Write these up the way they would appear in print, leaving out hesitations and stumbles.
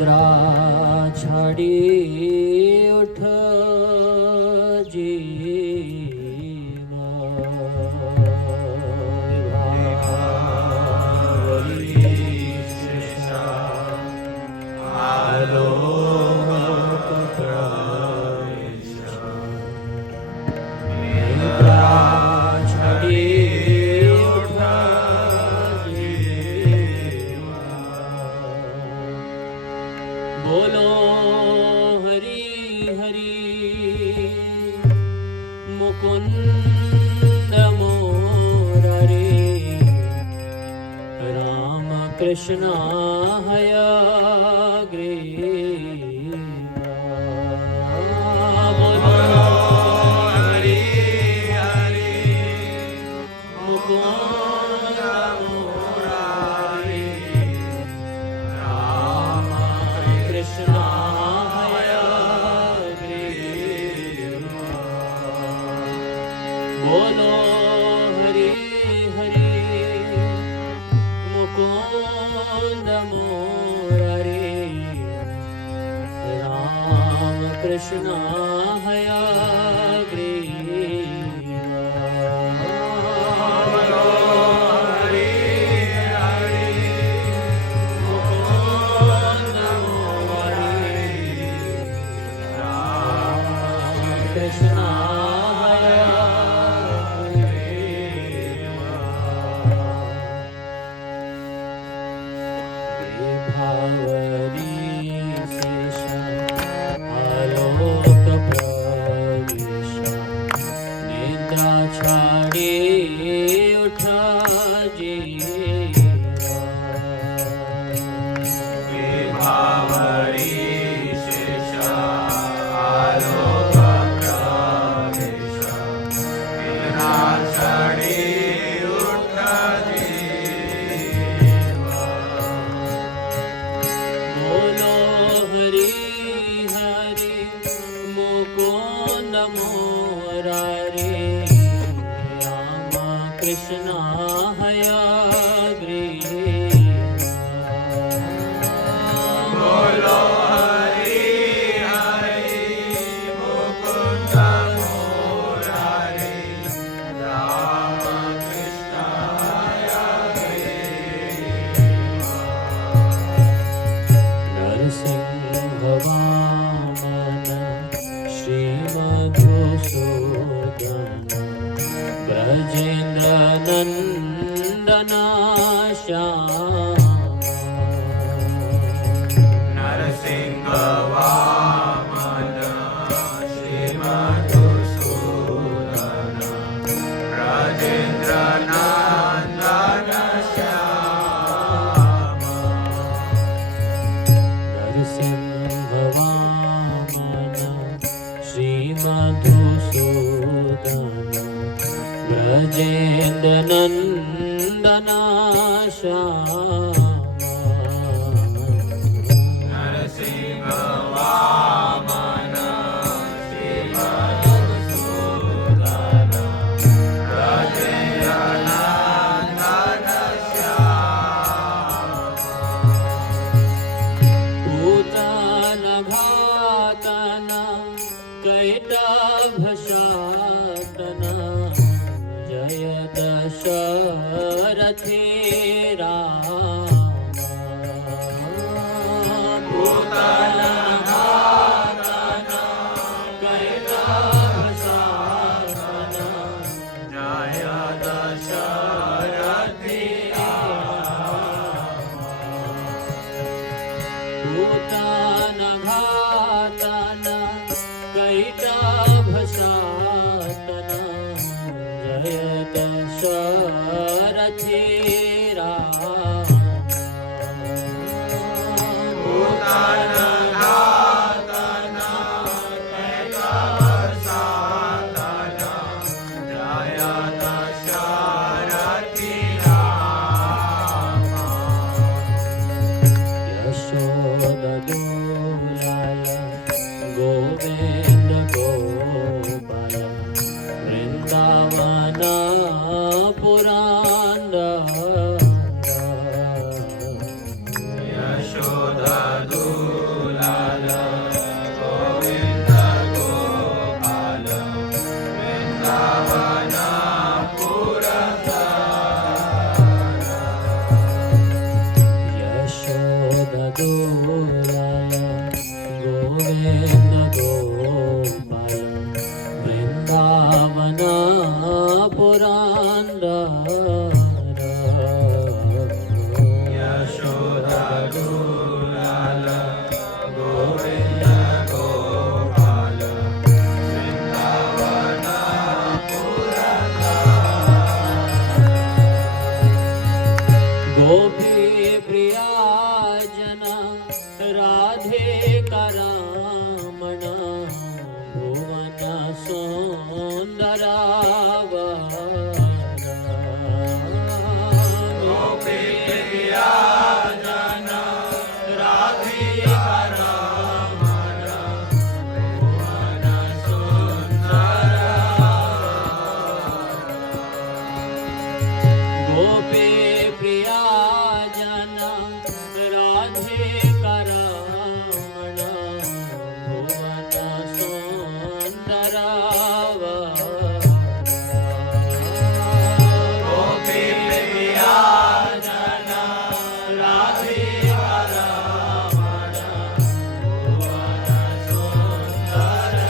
નિદ્રા છાડી ઉઠ બોલો હરી હરી મુકુંદ મોરારી રામ કૃષ્ણ હયાગ્રે બોલો હરી હરી મુકુંદ મોરારી રામ કૃષ્ણ હયાગ્રે કૃષ્ણ હયાગ્રે બોલો હરી હરી મુકુંદ મોરારી રામ કૃષ્ણ હયાગ્રે નરસિંહ વામન શ્રી મધુસૂદન બ્રજેન્દ્ર નંદના શ્યામ નરસિંહ વામન શ્રી મધુસૂદન બ્રજેન્દ્ર નંદના શ્યામ નરસિંહ વામન શ્રી મધુસૂદન બ્રજેન્દ્ર નંદના શ્યામ નરસિંહ વામન શ્રી મધુસૂદન બ્રજેન્દ્ર નંદના શ્યામ પૂતન ભાતન કૈટભશાતન જય દશરથે રામ પૂતન ભાતન કૈટભશાતન જય દશરથે રામ પૂતન ઘાતન કૈટભશાતન જય દશરથે રામ પૂતન ઘાતન કૈટભશાતન જય દશરથે રામ યશોદ દુલાલ ગો प्रियाजना राधे करामण भुवन सुंदरावरा गोपी प्रियाजना राधे करामण भुवन सुंदरावरा गोपी प्रियाजना राधे करामण भुवन सुंदरावरा गोपी प्रियाजना राधे करामण भुवन सुंदरावरा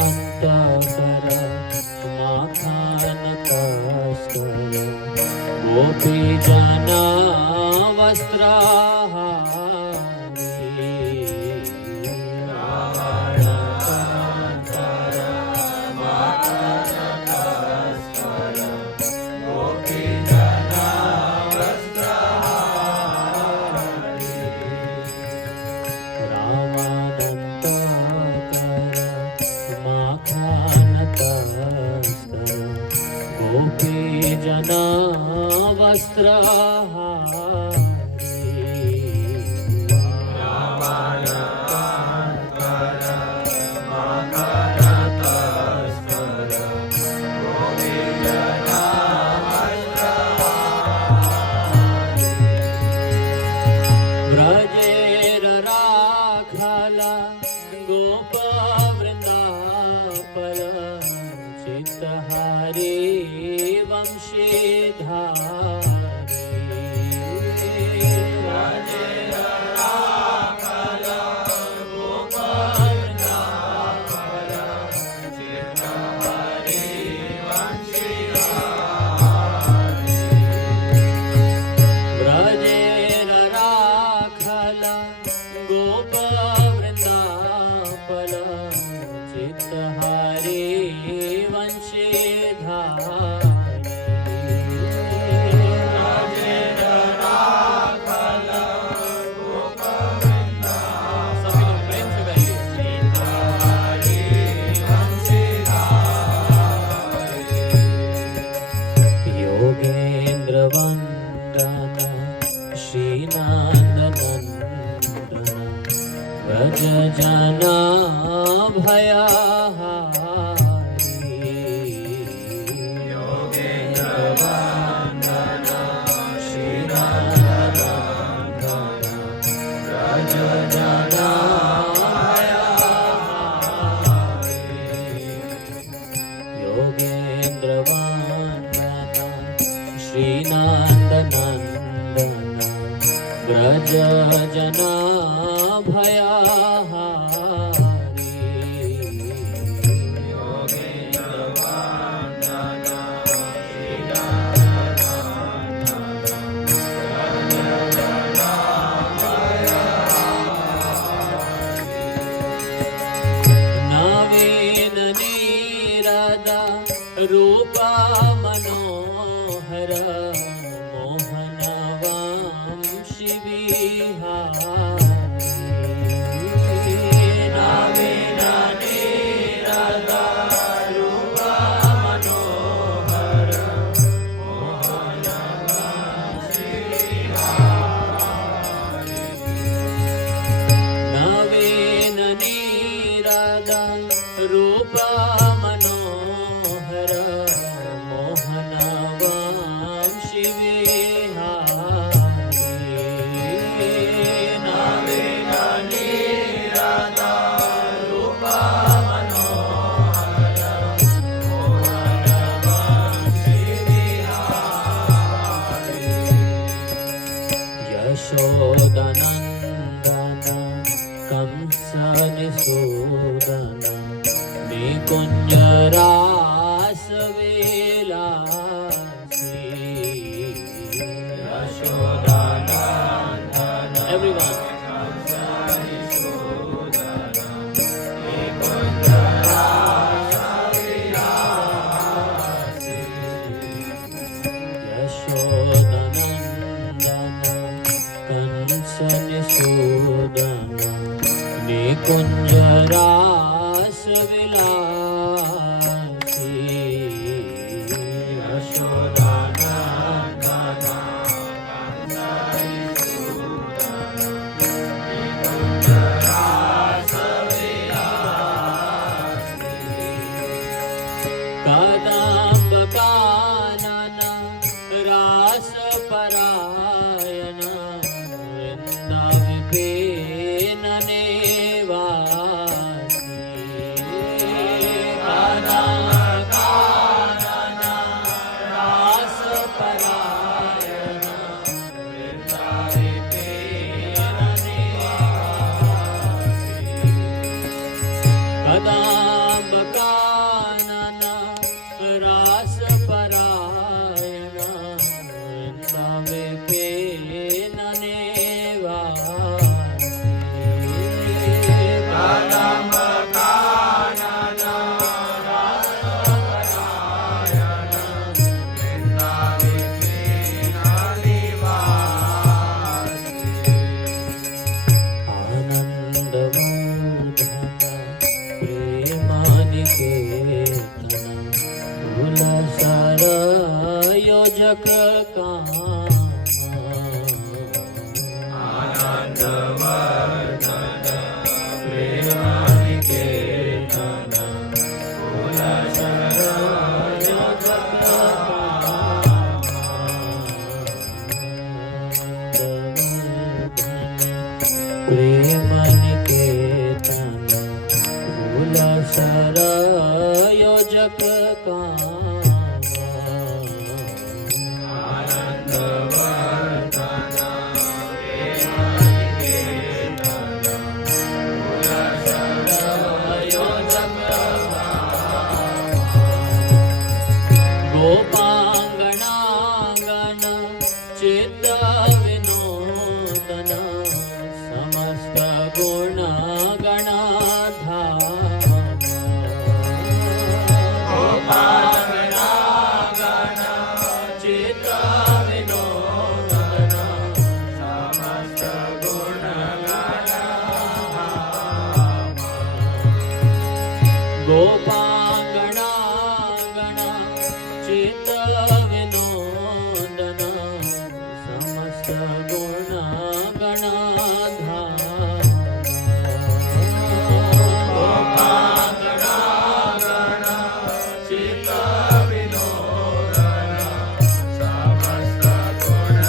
रावणान्तकर माखानकस्कर गोपी जना वस्त्राहारी रावणान्तकर माखानकस्कर गोपी जना वस्त्राहारी रामानन्तकर माखानकस्कर गोपी जना वस्त्राहारी रामानन्तकर माखानकस्कर गोपी जना व्रजेर राखला गोप वृंदापल चित्तहारी वंशीधारी व्रजेर राखला गोप वृंदापल चित्तहारी वंशीधारी व्रजेर राखला गोप वृंदापल चित्तहारी वंशीधारी व्रजेर राखला गोप वृंदापल सभी लोग प्रेम से गाइए चित्तहारी वंशीधारी योगेंद्र वंदन श्रीनंदनंदन व्रज जना भयाहारी योगेंद्र वंदन श्रीनंदनंदन व्रज जना भयाहारी योगेंद्र वंदन श्रीनंदनंदन व्रज जना भयाहारी योगेंद्र वंदन नवीन नीरदा रूपा मनोहर मोहन वांशी विहारी नवीन नीरदा रूपा मनोहर मोहन वांशी विहारी नवीन नीरदा रूपा मनोहर मोहन वांशी विहारी नवीन नीरदा रूपा मनोहर मोहन वांशी विहारी यशोदनंदन कंस निसूदन निकुंज रास विलासी यशोदानंदन everyone कंस निसूदन निकुंज रास યોજક આનંદ વર્ધન પ્રેમાનિકેતન કુલશર યોજક પ્રેમાનિકેતન કુલશર યોજક गोपांगनांगन चित्त विनोदन समस्त गुण गणाधाम गोपांगनांगन चित्त विनोदन समस्त गुण गणाधाम गोपांगनांगन चित्त विनोदन समस्त गुण गणाधाम गोपांगनांगन चित्त विनोदन समस्त गुण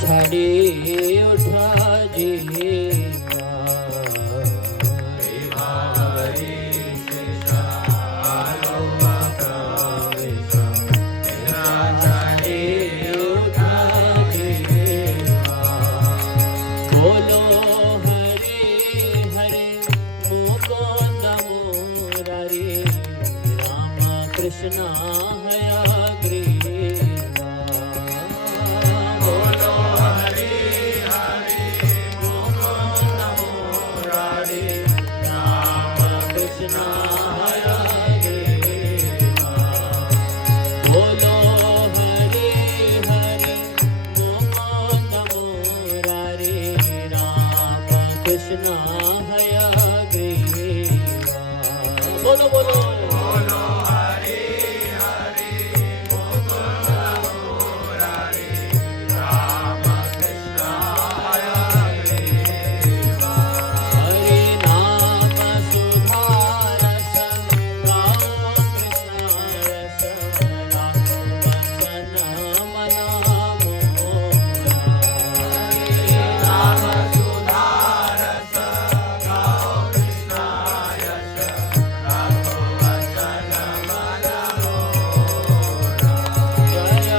છડી ઉઠા જીવા वचना हया ग्रीवा। बोलो बोलो बोलो हरे हरे मुकुंद मुरारी राम कृष्ण हया ग्रीवा। हरे नाम सुधारस गाओ कृष्ण रस राखो वचन मना मोरा। हरे नाम सुधारस गाओ कृष्ण यश राखो वचन मन मोरा। जय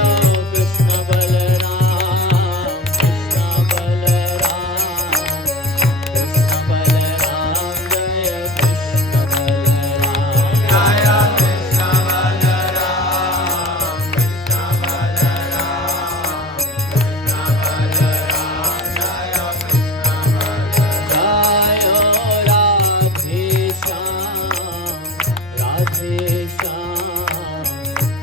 कृष्ण बलराम कृष्ण बलराम कृष्ण बलराम जय कृष्ण बलराम। जय कृष्ण बलराम कृष्ण बलराम कृष्ण बलराम जय कृष्ण बलराम। जय राधे श्याम राधे श्याम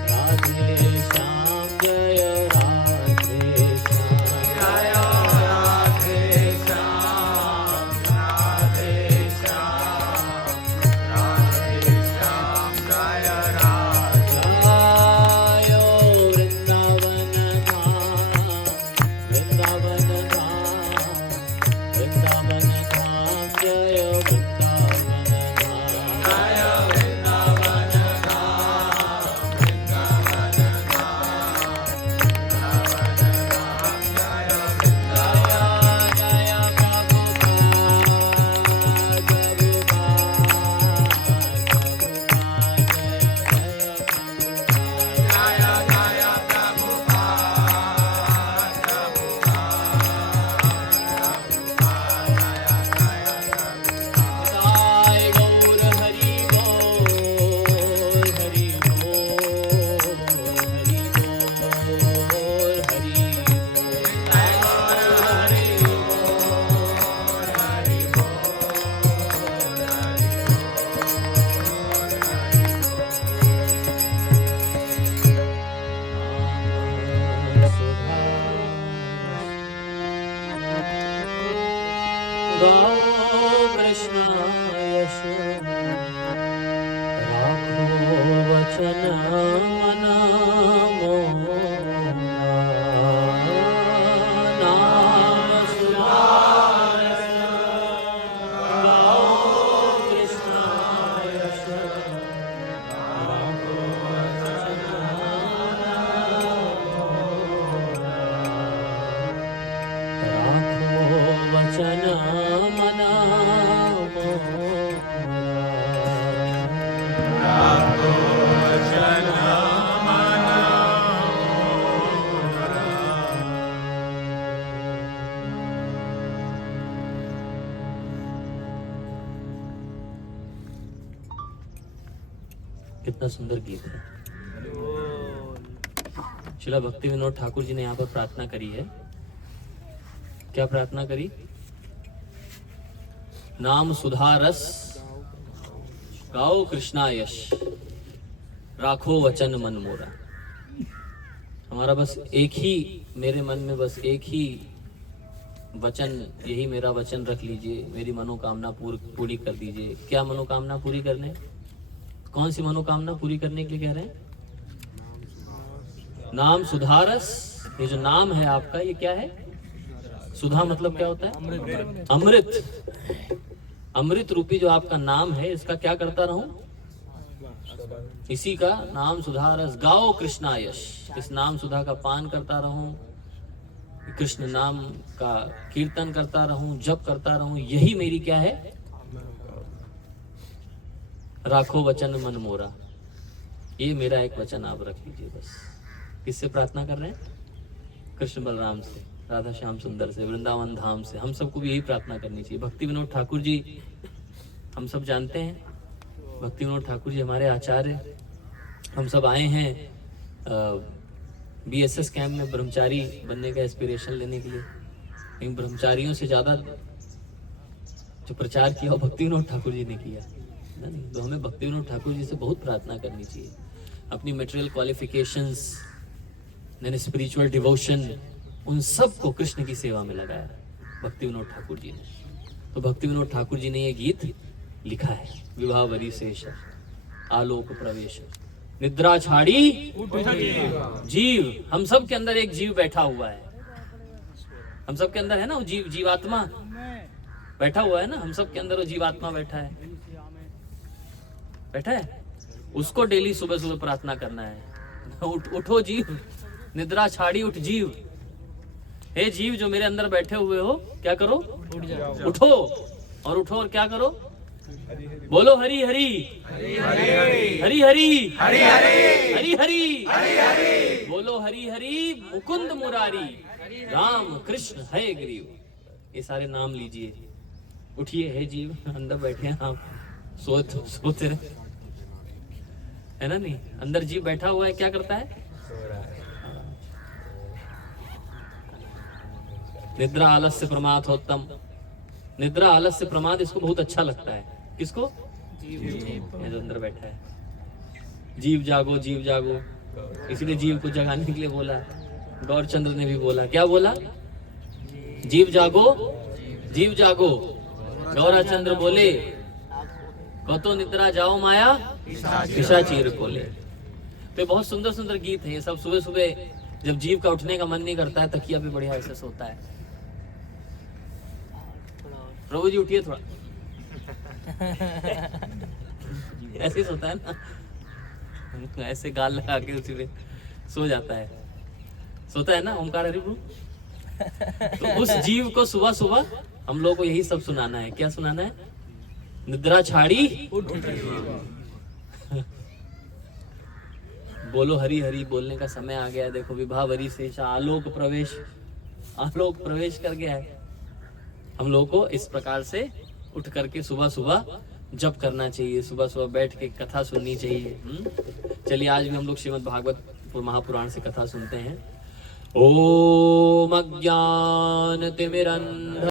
राधे श्याम जय राधे श्याम। जय राधे श्याम राधे श्याम राधे श्याम जय राधे। जय वृंदावन धाम वृंदावन धाम वृंदावन धाम जय वृंदावन धाम। जय वृंदावन धाम वृंदावन धाम वृंदावन धाम जय वृंदावन। जय जय गौर हरि बोल हरि बोल हरि बोल हरि बोल। जय गौर हरि बोल हरि बोल गाओ कृष्ण यश राखो वचन मन मोरा। नाम सुधारस गाओ कृष्ण यश राखो वचन मन मोरा। राखो वचन मना मोरा। राखो वचन मना मोरा। कितना सुंदर गीत है। श्रीला भक्ति विनोद ठाकुर जी ने यहाँ पर प्रार्थना करी है। क्या प्रार्थना करी? नाम सुधारस गाओ कृष्णा यश राखो वचन मन मोरा। हमारा बस एक ही, मेरे मन में बस एक ही वचन, यही मेरा वचन रख लीजिए, मेरी मनोकामना पूरी कर दीजिए। क्या मनोकामना पूरी करने? कौन सी मनोकामना पूरी करने के लिए कह रहे हैं? नाम सुधारस। ये जो नाम है आपका, ये क्या है? सुधा मतलब क्या होता है? अमृत। अमृत रूपी जो आपका नाम है, इसका क्या करता रहूं? इसी का नाम सुधा रस गाओ कृष्णा यश। इस नाम सुधा का पान करता रहूं, कृष्ण नाम का कीर्तन करता रहूं, जप करता रहूं। यही मेरी क्या है? राखो वचन मन मोरा। ये मेरा एक वचन आप रख लीजिए बस। किससे प्रार्थना कर रहे हैं? कृष्ण बलराम से, राधा श्याम सुंदर से, वृंदावन धाम से। हम सबको भी यही प्रार्थना करनी चाहिए। भक्ति विनोद ठाकुर जी हम सब जानते हैं। भक्ति विनोद ठाकुर जी हमारे आचार्य। हम सब आए हैं BSS कैंप में ब्रह्मचारी बनने का एस्पिरेशन लेने के लिए। इन ब्रह्मचारियों से ज़्यादा जो प्रचार किया वो भक्ति विनोद ठाकुर जी ने किया। तो हमें भक्ति विनोद ठाकुर जी से बहुत प्रार्थना करनी चाहिए। अपनी मटेरियल क्वालिफिकेशंस, यानी स्पिरिचुअल डिवोशन, उन सब को कृष्ण की सेवा में लगाया भक्ति विनोद ठाकुर जी ने। तो तो भक्ति विनोद ठाकुर जी ने ये गीत लिखा है। विवाह वरी शेष आलोक प्रवेश निद्रा छाड़ी जीव, हम सब के अंदर एक जीव बैठा हुआ है, हम सब के अंदर है ना वो जीव, जीवात्मा बैठा हुआ है ना, हम सब के अंदर वो जीवात्मा बैठा है, बैठा है। उसको डेली सुबह सुबह प्रार्थना करना है, उठो जीव, निद्रा छाड़ी उठ जीव। हे जीव जो मेरे अंदर बैठे हुए हो, क्या करो, उठो, और उठो और क्या करो, बोलो हरि हरि हरि हरि हरि हरि हरि हरि, बोलो हरि हरि मुकुंद मुरारी राम कृष्ण है ग्रीव। ये सारे नाम लीजिए, उठिए। हे जीव अंदर बैठे हैं आप, सोते रहे है ना, नहीं अंदर जीव बैठा हुआ है, क्या करता है, निद्रा आलस्य प्रमाद होतम। निद्रा आलस्य प्रमाद इसको बहुत अच्छा लगता है, किसको, ये जो अंदर बैठा है। जीव जागो जीव जागो, इसलिए जीव को जगाने के लिए बोला। गौरचंद्र ने भी बोला, क्या बोला, जीव जागो जीव जागो। गौराचंद्र बोले, कतो निद्रा जाओ माया पिशाचीर को ले। तो बहुत सुंदर सुंदर गीत है ये सब। सुबह सुबह जब जीव का उठने का मन नहीं करता है, तकिया भी बढ़िया ऐसे सोता है। प्रभु जी उठिए थोड़ा, ऐसे सोता है ना, ऐसे गाल लगा के उसी पे सो जाता है, सोता है ना, ओमकार हरि प्रभु। तो उस जीव को सुबह सुबह हम लोग को यही सब सुनाना है। क्या सुनाना है, निद्रा छाड़ी बोलो हरि हरि, बोलने का समय आ गया है। देखो विवाह वरी से आलोक प्रवेश, आलोक प्रवेश कर गया है। हम लोगों को इस प्रकार से उठ करके सुबह सुबह जप करना चाहिए, सुबह सुबह बैठ के कथा सुननी चाहिए। चलिए आज भी हम लोग श्रीमद् भागवत महापुराण से कथा सुनते हैं। ओम अज्ञान तिमिरंध